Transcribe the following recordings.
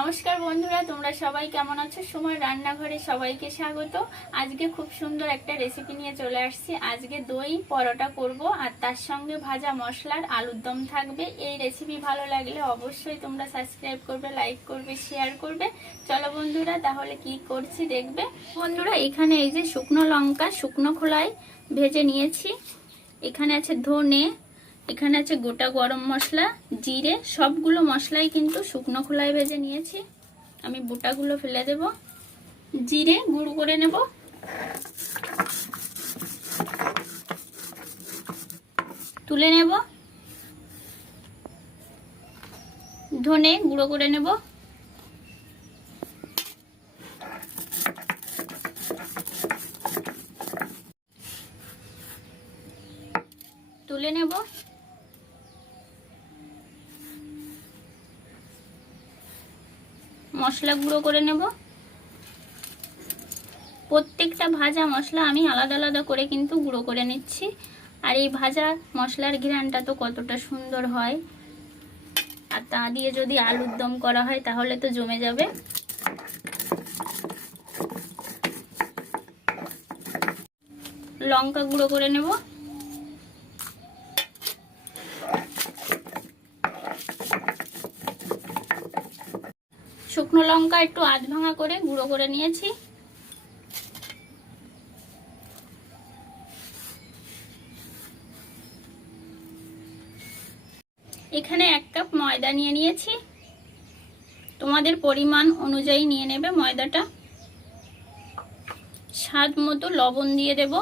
নমস্কার বন্ধুরা, তোমরা সবাই কেমন আছো? সময় রান্নাঘরে সবাইকে স্বাগত। আজকে খুব সুন্দর একটা রেসিপি নিয়ে চলে আসছি। আজকে দই পরোটা করব আর তার সঙ্গে ভাজা মশলার আলুর দম থাকবে। এই রেসিপি ভালো লাগলে অবশ্যই তোমরা সাবস্ক্রাইব করবে, লাইক করবে, শেয়ার করবে। চলো বন্ধুরা, তাহলে কি করছি দেখবে। বন্ধুরা, এখানে এই যে শুকনো লঙ্কা শুকনো খোলায় ভেজে নিয়েছি। এখানে আছে ধনে, এখানে আছে গোটা গরম মশলা, জিরে, সবগুলো মশলাই কিন্তু শুকনো খোলায় ভেজে নিয়েছি। আমি বোটাগুলো ফেলে দেব। জিরে গুঁড়ো করে নেব, তুলে নেব। ধনে গুঁড়ো করে নেব, তুলে নেব। মশলা গুঁড়ো করে নেব। প্রত্যেকটা ভাজা মশলা আমি আলাদা আলাদা করে কিন্তু গুঁড়ো করে নিচ্ছি। আর এই ভাজা মশলার ঘ্রাণটা তো কতটা সুন্দর হয়, আর তা দিয়ে যদি আলুর দম করা হয় তাহলে তো জমে যাবে। লঙ্কা গুঁড়ো করে নেব, শুকনো লঙ্কা একটু আধ ভাঙা করে গুঁড়ো করে নিয়েছি। এখানে 1 কাপ ময়দা নিয়ে নিয়েছি। তোমাদের পরিমাণ অনুযায়ী নিয়ে নেবে ময়দাটা। স্বাদ মতো লবণ দিয়ে দেব।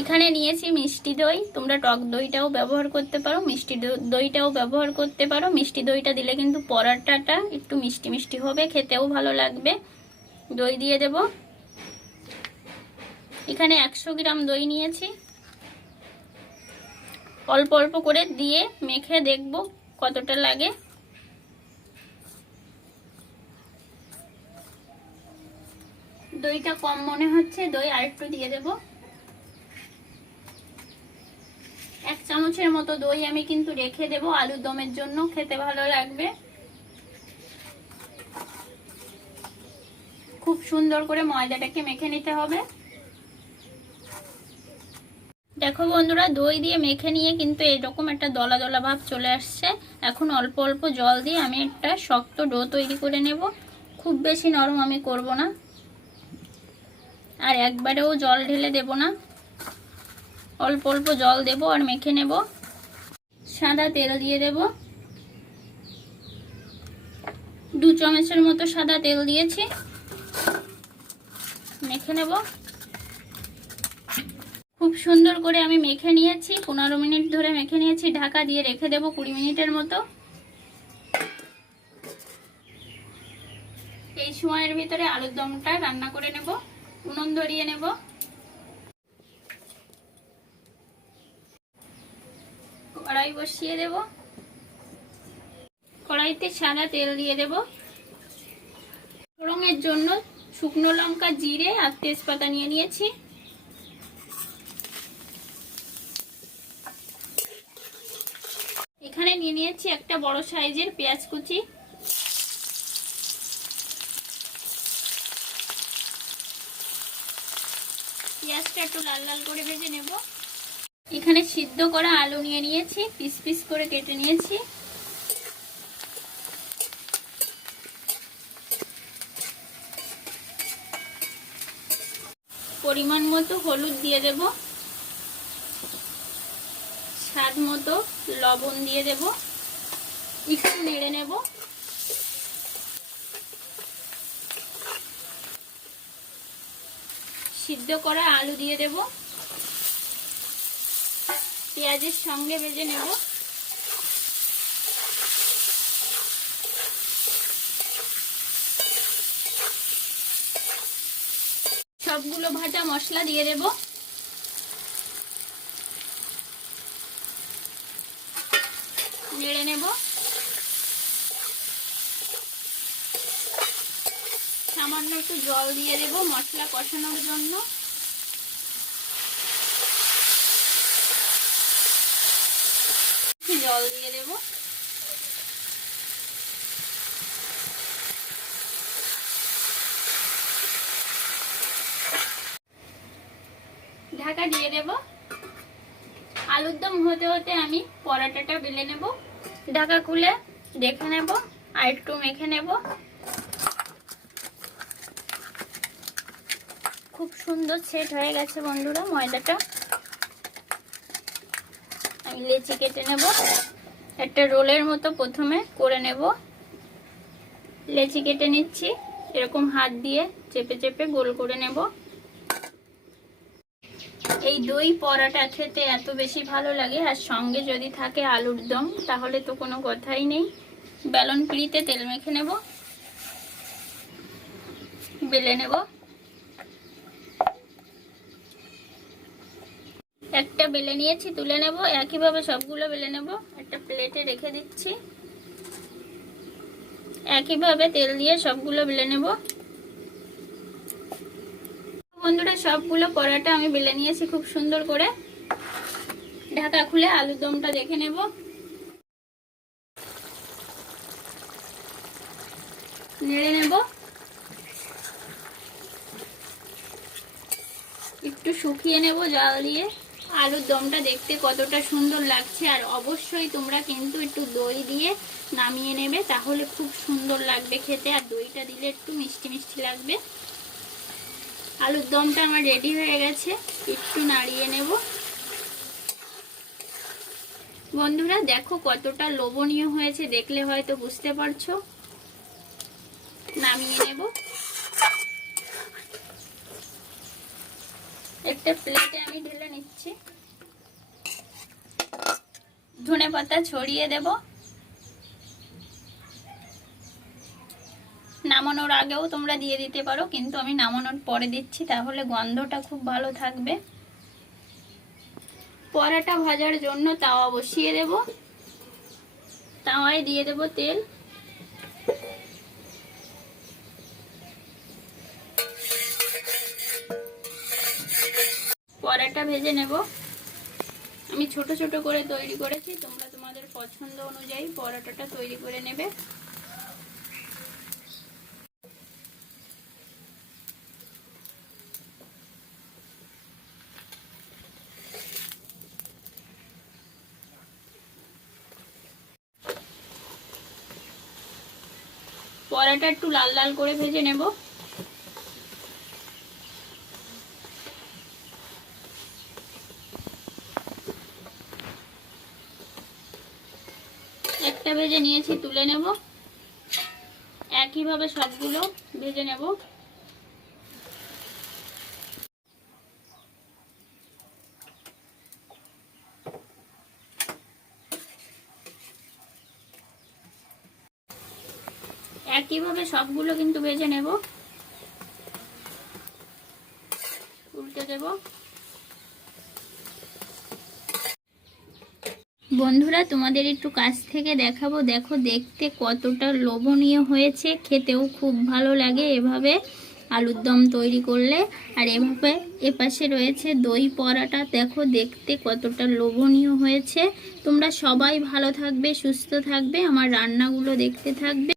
এখানে নিয়েছি মিষ্টি দই, তোমরা টক দইটাও ব্যবহার করতে পারো, মিষ্টি দইটাও ব্যবহার করতে পারো। মিষ্টি দইটা দিলে কিন্তু পরোটাটা একটু মিষ্টি মিষ্টি হবে, খেতেও ভালো লাগবে। দই দিয়ে দেব। এখানে 100 গ্রাম দই নিয়েছি। অল্প অল্প করে দিয়ে মেখে দেখব কতটা লাগে। দইটা কম মনে হচ্ছে, দই আরেকটু দিয়ে দেব। 1 চামচের মতো দই আমি কিন্তু রেখে দেব আলুর দমের জন্য, খেতে ভালো লাগবে। খুব সুন্দর করে ময়দাটাকে মেখে নিতে হবে। দেখো বন্ধুরা, দই দিয়ে মেখে নিয়ে কিন্তু এরকম একটা দলা দলা ভাব চলে আসছে। এখন অল্প অল্প জল দিয়ে আমি একটা শক্ত ডো তৈরি করে নেব। খুব বেশি নরম আমি করব না, আর একবারেও জল ঢেলে দেব না। অল্প অল্প জল দেব আর মেখে নেব। সাদা তেল দিয়ে দেব। 2 চামচের মতো সাদা তেল দিয়েছি। মেখে নেব। খুব সুন্দর করে আমি মেখে নিয়েছি। 15 মিনিট ধরে মেখে নিয়েছি। ঢাকা দিয়ে রেখে দেব 20 মিনিটের মতো। এই সময়ের ভিতরে আলুর দমটা রান্না করে নেব। উনুন ধরিয়ে নেব। কড়াই বসিয়ে দেব। কড়াইতে সাদা তেল দিয়ে দেব। ফোড়নের জন্য শুকনো লঙ্কা, জিরে আর তেজপাতা নিয়ে নিয়েছি। এখানে নিয়ে নিয়েছি একটা বড় সাইজের পেঁয়াজ কুচি। পেঁয়াজটা একটু লাল লাল করে ভেজে নেব। এখানে সিদ্ধ করা আলু নিয়ে নিয়েছি, পিস পিস করে কেটে নিয়েছি। পরিমাণ মতো হলুদ দিয়ে দেব। স্বাদ মতো লবণ দিয়ে দেব। একটু নেড়ে নেব। সিদ্ধ করা আলু দিয়ে দেব। পেঁয়াজের সঙ্গে ভেজে নেব। সবগুলো ভাজা মশলা দিয়ে দেব। নেড়ে নেব। সামান্য একটু জল দিয়ে দেব মশলা কষানোর জন্য। জল দিয়ে দেব। ঢাকা দিয়ে দেব। আলুর দম হতে হতে আমি পরোটাটা বেলে নেব। ঢাকা খুলে দেখে নেব আর একটু মেখে নেব। খুব সুন্দর সেট হয়ে গেছে বন্ধুরা ময়দাটা। আমি লেচি কেটে নেব। একটা রোলের মতো প্রথমে করে নেব। লেচি কেটে নিচ্ছি, এরকম হাত দিয়ে চেপে চেপে গোল করে নেব। এই দই পরোটা খেতে এত বেশি ভালো লাগে, আর সঙ্গে যদি থাকে আলুর দম তাহলে তো কোনো কথাই নেই। বেলন পিড়িতে তেল মেখে নেব, বেলে নেব। একটা বেলে নিয়েছি, তুলে নেব। একইভাবে সবগুলো বেলে নেব। একটা প্লেটে রেখে দিচ্ছি। একইভাবে তেল দিয়ে সবগুলো বেলে নেব। বন্ধুরা সবগুলো পরোটা আমি বেলে নিয়েছি খুব সুন্দর করে। ঢাকা খুলে আলুর দমটা দেখে নেব। নেড়ে নেব। একটু শুকিয়ে নেব জল দিয়ে। আলুর দমটা দেখতে কতটা সুন্দর লাগছে। আর অবশ্যই তোমরা কিন্তু একটু দই দিয়ে নামিয়ে নেবে, তাহলে খুব সুন্দর লাগবে খেতে। আর দইটা দিলে একটু মিষ্টি মিষ্টি লাগবে। আলুর দমটা আমার রেডি হয়ে গেছে। একটু নাড়িয়ে নেব। বন্ধুরা দেখো কতটা লোভনীয় হয়েছে, দেখলে হয়তো বুঝতে পারছো। নামিয়ে নেব। একটা প্লেটে আমি ঢেলে নিচ্ছি। ধনেপাতা ছড়িয়ে দেব। নামানোর আগেও তোমরা দিয়ে দিতে পারো, কিন্তু আমি নামানোর পরে দিচ্ছি, তাহলে গন্ধটা খুব ভালো থাকবে। পরোটা ভাজার জন্য তাওয়া বসিয়ে দেব। তাওয়ায় দিয়ে দেব তেল। পরোটা ভেজে নেব। আমি ছোট ছোট করে তৈরি করেছি, তোমরা তোমাদের পছন্দ অনুযায়ী পরোটাটা তৈরি করে নেবে। পরোটা একটু লাল লাল করে ভেজে নেব। একটা ভেজে নিয়েছি, তুলে নেব। একইভাবে সবগুলো ভেজে নেব। একইভাবে সবগুলো কিন্তু ভেজে নেব। উল্টে দেব। বন্ধুরা তোমাদের একটু কাছ থেকে দেখাবো। দেখো দেখতে কতটা লোভনীয় হয়েছে, খেতেও খুব ভালো লাগে এভাবে আলুর দম তৈরি করলে। আর এভাবে এপাশে রয়েছে দই পরোটা। দেখো দেখতে কতটা লোভনীয় হয়েছে। তোমরা সবাই ভালো থাকবে, সুস্থ থাকবে, আমার রান্নাগুলো দেখতে থাকবে।